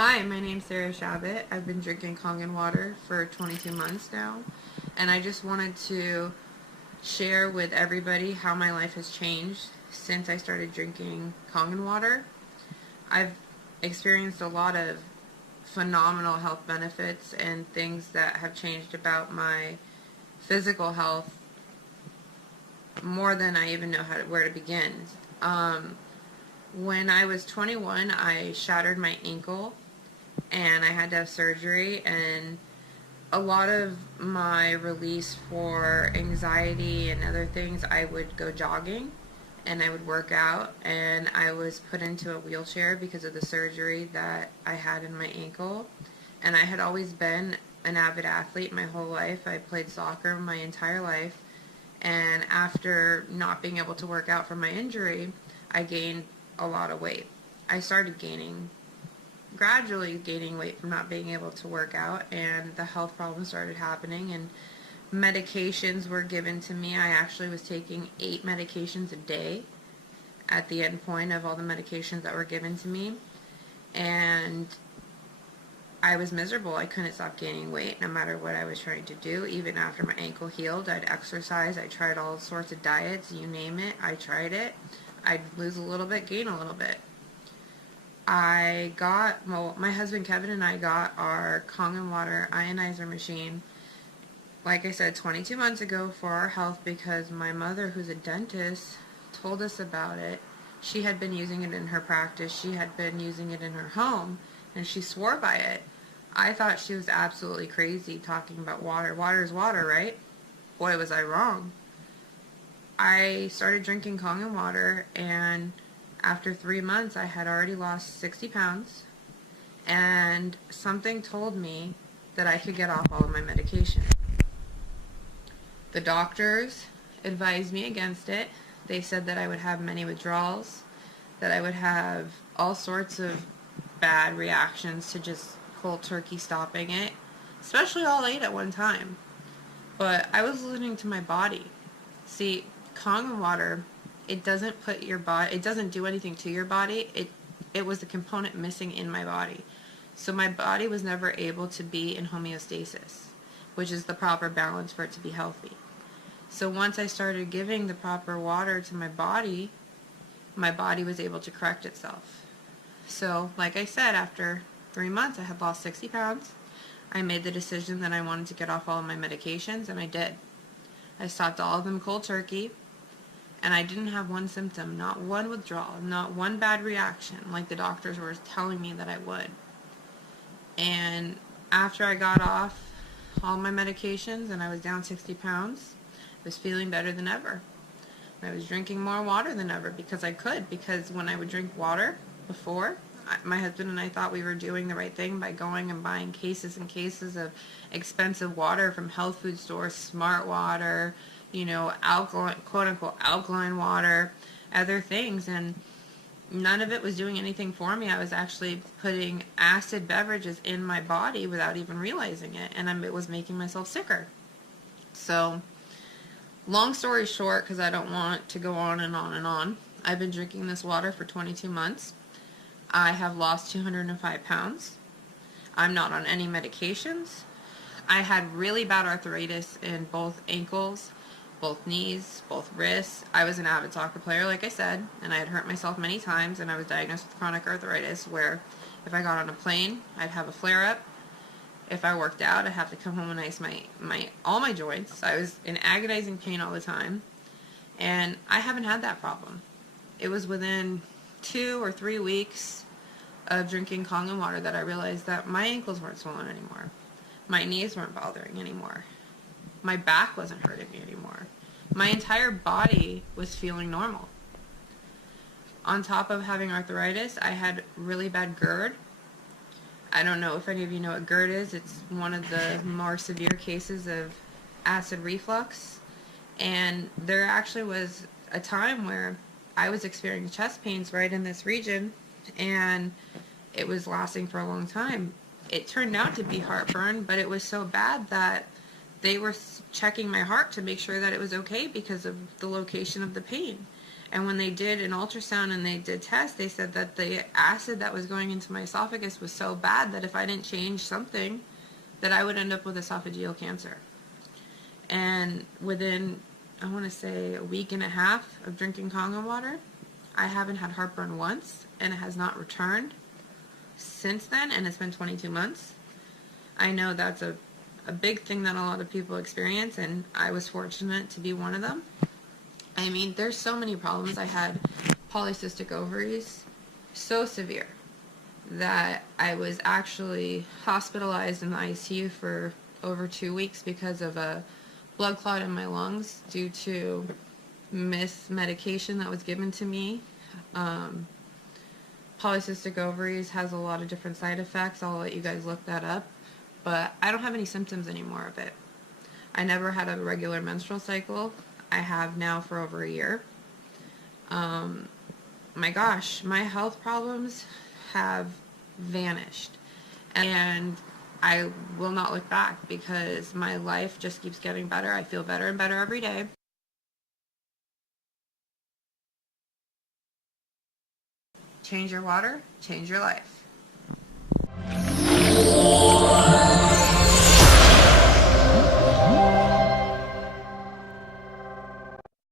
Hi, my name's Sarah Chabot. I've been drinking Kangen Water for 22 months now, and I just wanted to share with everybody how my life has changed since I started drinking Kangen Water. I've experienced a lot of phenomenal health benefits and things that have changed about my physical health more than I even know where to begin. Um, when I was 21, I shattered my ankle and I had to have surgery, and a lot of my release for anxiety and other things, I would go jogging and I would work out, and I was put into a wheelchair because of the surgery that I had in my ankle. And I had always been an avid athlete my whole life. I played soccer my entire life, and after not being able to work out from my injury, I gained a lot of weight. I started gradually gaining weight from not being able to work out, and the health problems started happening, and medications were given to me. I actually was taking 8 medications a day at the end point of all the medications that were given to me, and I was miserable. I couldn't stop gaining weight no matter what I was trying to do. Even after my ankle healed, I'd exercise. I tried all sorts of diets, you name it. I tried it. I'd lose a little bit, gain a little bit. My husband Kevin and I got our Kangen Water ionizer machine, like I said, 22 months ago for our health, because my mother, who's a dentist, told us about it. She had been using it in her practice. She had been using it in her home, and she swore by it. I thought she was absolutely crazy talking about water. Water is water, right? Boy, was I wrong. I started drinking Kangen Water, and after 3 months, I had already lost 60 pounds, and something told me that I could get off all of my medication. The doctors advised me against it. They said that I would have many withdrawals, that I would have all sorts of bad reactions to just cold turkey stopping it, especially all 8 at one time. But I was listening to my body. See, Kangen Water, it doesn't do anything to your body. It was the component missing in my body. So my body was never able to be in homeostasis, which is the proper balance for it to be healthy. So once I started giving the proper water to my body was able to correct itself. So like I said, after 3 months, I had lost 60 pounds. I made the decision that I wanted to get off all of my medications, and I did. I stopped all of them cold turkey. And I didn't have one symptom, not one withdrawal, not one bad reaction like the doctors were telling me that I would. And after I got off all my medications and I was down 60 pounds, I was feeling better than ever. I was drinking more water than ever because I could. Because when I would drink water before, my husband and I thought we were doing the right thing by going and buying cases and cases of expensive water from health food stores, Smart Water, alkaline, quote-unquote alkaline water, other things, and none of it was doing anything for me. I was actually putting acid beverages in my body without even realizing it, and it was making myself sicker. So, long story short, because I don't want to go on and on and on, I've been drinking this water for 22 months. I have lost 205 pounds. I'm not on any medications. I had really bad arthritis in both ankles, both knees, both wrists. I was an avid soccer player, like I said, and I had hurt myself many times, and I was diagnosed with chronic arthritis, where if I got on a plane, I'd have a flare-up. If I worked out, I'd have to come home and ice all my joints. I was in agonizing pain all the time, and I haven't had that problem. It was within 2 or 3 weeks of drinking Kangen Water that I realized that my ankles weren't swollen anymore. My knees weren't bothering anymore. My back wasn't hurting me anymore. My entire body was feeling normal. On top of having arthritis, I had really bad GERD. I don't know if any of you know what GERD is. It's one of the more severe cases of acid reflux. And there actually was a time where I was experiencing chest pains right in this region, and it was lasting for a long time. It turned out to be heartburn, but it was so bad that they were checking my heart to make sure that it was okay because of the location of the pain. And when they did an ultrasound and they did tests, they said that the acid that was going into my esophagus was so bad that if I didn't change something, that I would end up with esophageal cancer. And within, I want to say, a week and a half of drinking Kangen water, I haven't had heartburn once, and it has not returned since then, and it's been 22 months. I know that's a big thing that a lot of people experience, and I was fortunate to be one of them. I mean, there's so many problems. I had polycystic ovaries, so severe that I was actually hospitalized in the ICU for over 2 weeks because of a blood clot in my lungs due to medication that was given to me. Polycystic ovaries has a lot of different side effects. I'll let you guys look that up. But I don't have any symptoms anymore of it. I never had a regular menstrual cycle. I have now for over a year. My gosh, my health problems have vanished. And I will not look back because my life just keeps getting better. I feel better and better every day. Change your water, change your life.